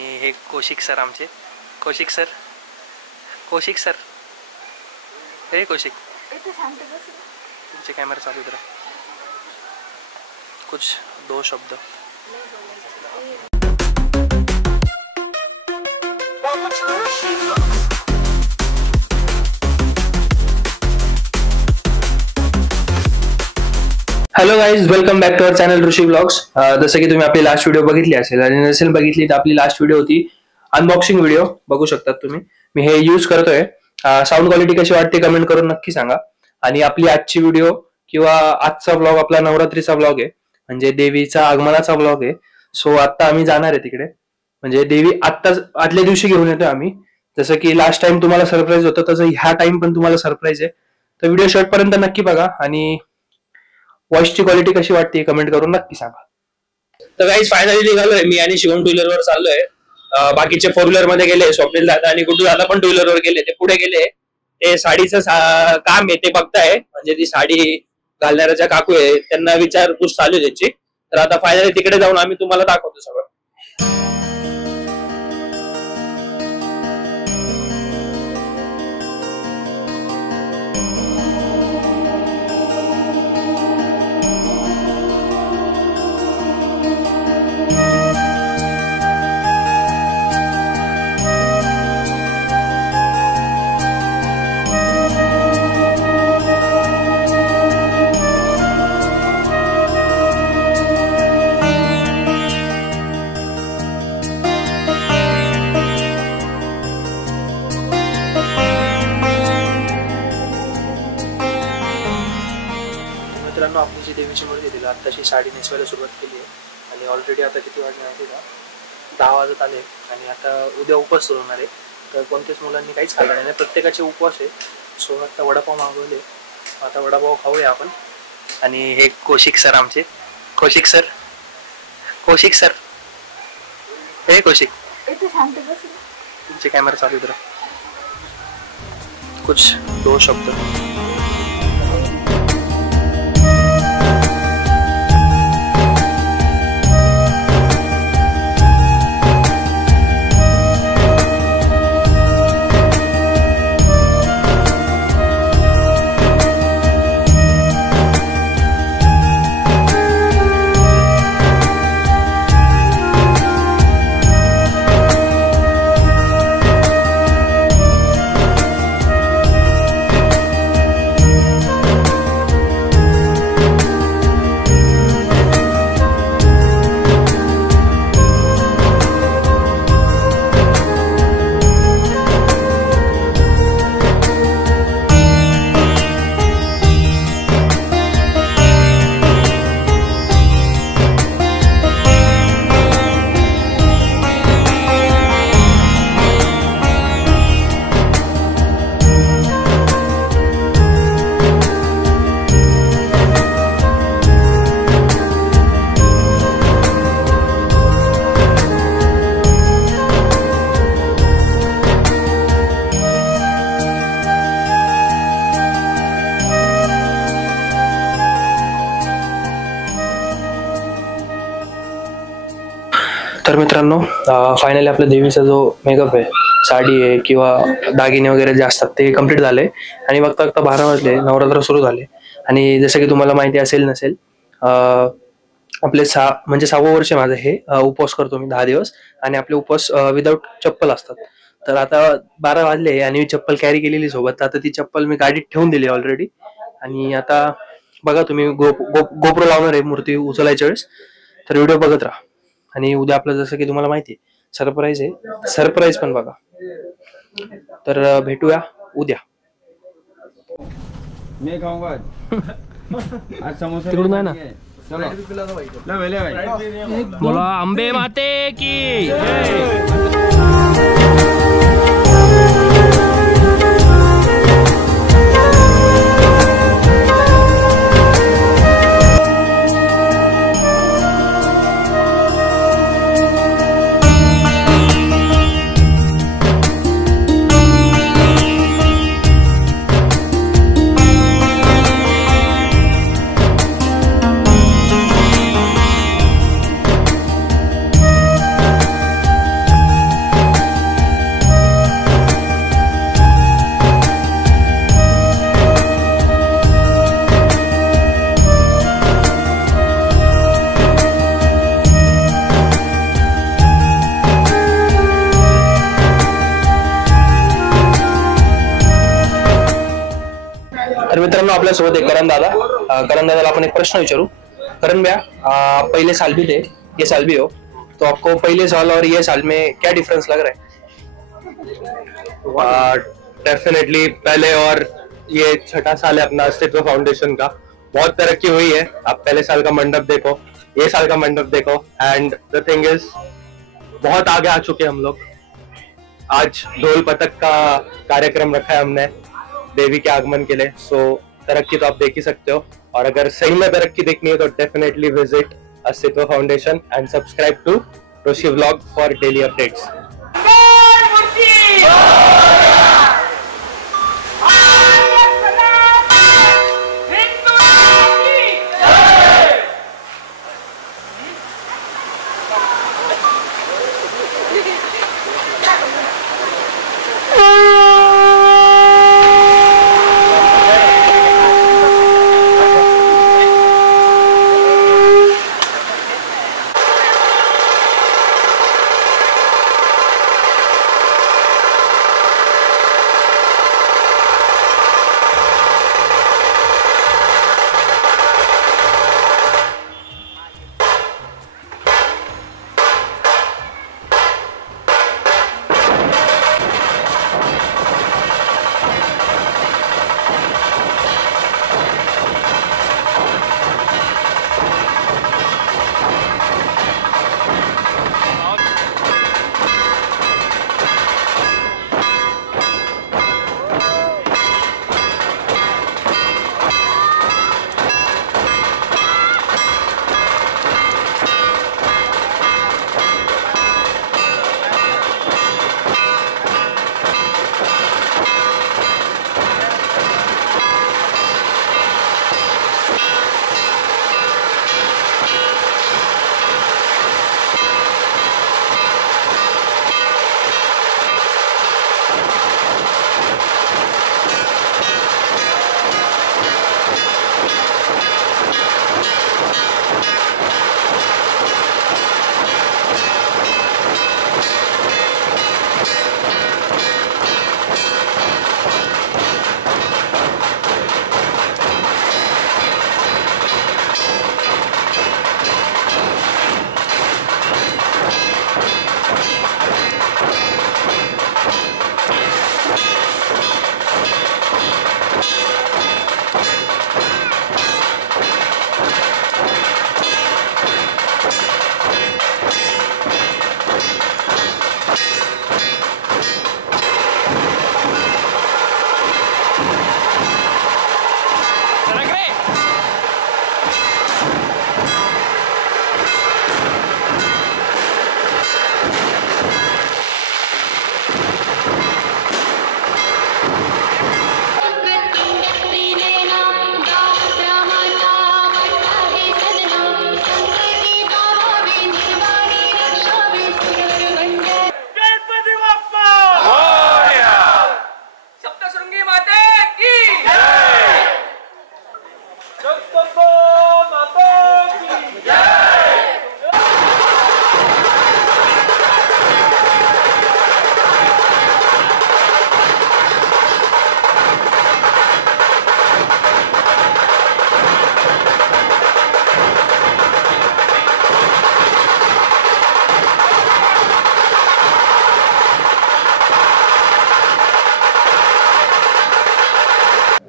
हे कौशिक सर आमचे. Kaushik sir, Kaushik sir, हे कौशिक तुमचे कॅमेरा चालू करा. कुछ दो शब्द. Hello guys, welcome back to our channel Rishi blogs. जसं की तुम्ही आपली लास्ट व्हिडिओ बघितली असेल आणि नसेल बघितली तर आपली लास्ट व्हिडिओ होती अनबॉक्सिंग व्हिडिओ. बघू शकतात तुम्ही. मी हे यूज करतोय. साऊंड क्वालिटी कशी वाटते कमेंट करून नक्की सांगा. आणि आपली आजची व्हिडिओ किंवा आजचा ब्लॉग आपला नवरात्रीचा ब्लॉग आहे, म्हणजे देवीचा आगमनाचा ब्लॉग आहे. सो आता आम्ही जाणार आहे तिकडे, म्हणजे देवी आत्ताच आदल्या दिवशी घेऊन येतोय आम्ही. जसं की लास्ट टाइम तुम्हाला सरप्राईज होतं तसं ह्या टाइम पण तुम्हाला सरप्राईज आहे. तर व्हिडिओ शेवटपर्यंत नक्की बघा आणि वॉइसची क्वालिटी कशी वाटते कमेंट करून नक्की सांगा. तर गाईज फायनली निघालोय मी आणि शिवम टू व्हीलर वर चाललोय. बाकीचे फोर व्हीलर मध्ये गेले, स्वप्नील दादा आणि गुड्डू दादा पण टू व्हीलर वर गेले. ते पुढे गेले, ते साडीचं काम आहे ते बघताय, म्हणजे ती साडी घालणाऱ्याच्या काकू आहे, त्यांना विचारपूस चालू आहे त्याची. तर आता फायनली तिकडे जाऊन आम्ही तुम्हाला दाखवतो सगळं. मित्रांनो, आपली जी देवीची मूर्ती तिला आत्ताशी साडी नेसवायला सुरुवात केली आहे आणि ऑलरेडी आता किती वाजले माहिती का, 10 वाजत आले. आणि आता उद्या उपवास सुरू होणार आहे. तर कोणत्याच मुलांनी काहीच खाल्लं नाही, प्रत्येकाचे उपवास आहे. सो आता वडापाव मागवले, आता वडापाव खाऊया आपण. आणि हे कौशिक सर आमचे. कौशिक सर, कौशिक सर, हे कौशिक तुमचे कॅमेरा चालू करा. कुछ दो शब्द. तर मित्रांनो, फायनली आपल्या देवीचा जो मेकअप आहे, साडी आहे किंवा दागिने वगैरे जे असतात ते कम्प्लीट झाले. आणि बघता बघता 12 वाजले, नवरात्र सुरू झाले. आणि जसं की तुम्हाला माहिती असेल नसेल, आपले 6वं वर्ष माझं हे. उपवास करतो मी 10 दिवस आणि आपले उपवास विदाऊट चप्पल असतात. तर आता 12 वाजले आणि मी चप्पल कॅरी केलेली सोबत. आता ती चप्पल मी गाडीत ठेवून दिली ऑलरेडी. आणि आता बघा तुम्ही गोप्रो लावणार आहे मूर्ती उचलायच्या वेळेस, तर व्हिडिओ बघत राहा. आणि उद्या आपलं जसं की तुम्हाला माहिती आहे सरप्राईज आहे, सरप्राईज पण बघा. तर भेटूया उद्या. मी खाऊंगा आज समोसा तिकडून आहे ना. चलो बोला अंबे माते की आपल्यासोबत आहे करण दादा. करण दादाला अपन एक प्रश्न विचारू. करण भैया, पहले साल भी थे, ये साल भी हो, तो आपको पहले साल और ये साल में क्या डिफरेंस लग रहा है? डेफिनेटली पहले और ये छठा साल है अपना अस्तित्व फाउंडेशन का, बहुत तरक्की हुई है. आप पहले साल का मंडप देखो, ये साल का मंडप देखो, एंड द थिंग इज बहुत आगे आ चुके हम लोग. आज ढोल पतक का कार्यक्रम रखा है हमने देवी के आगमन के लिए. सो तरक्की तो आप देख ही सकते हो, और अगर सही में तरक्की देखनी है तो definitely visit Astitva foundation and subscribe to Rishi vlog for daily updates.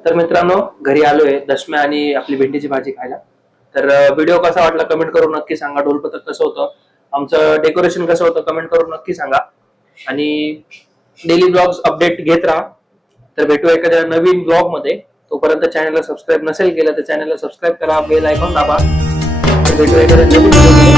तर मित्रांनो, घरी आलोय दशम्या आणि आपली भेंडीची भाजी खायला. तर व्हिडिओ कसा वाटला कमेंट करून नक्की सांगा. ढोलपथक कसं होतं, आमचं डेकोरेशन कसं होतं कमेंट करून नक्की सांगा. आणि डेली ब्लॉग्स अपडेट घेत राहा. तर भेटू एखाद्या नवीन ब्लॉग मध्ये. तोपर्यंत चॅनलला सबस्क्राईब नसेल केलं तर चॅनलला सबस्क्राईब करा, बेल आयकॉन दाबा. भेटू एखाद्या नवीन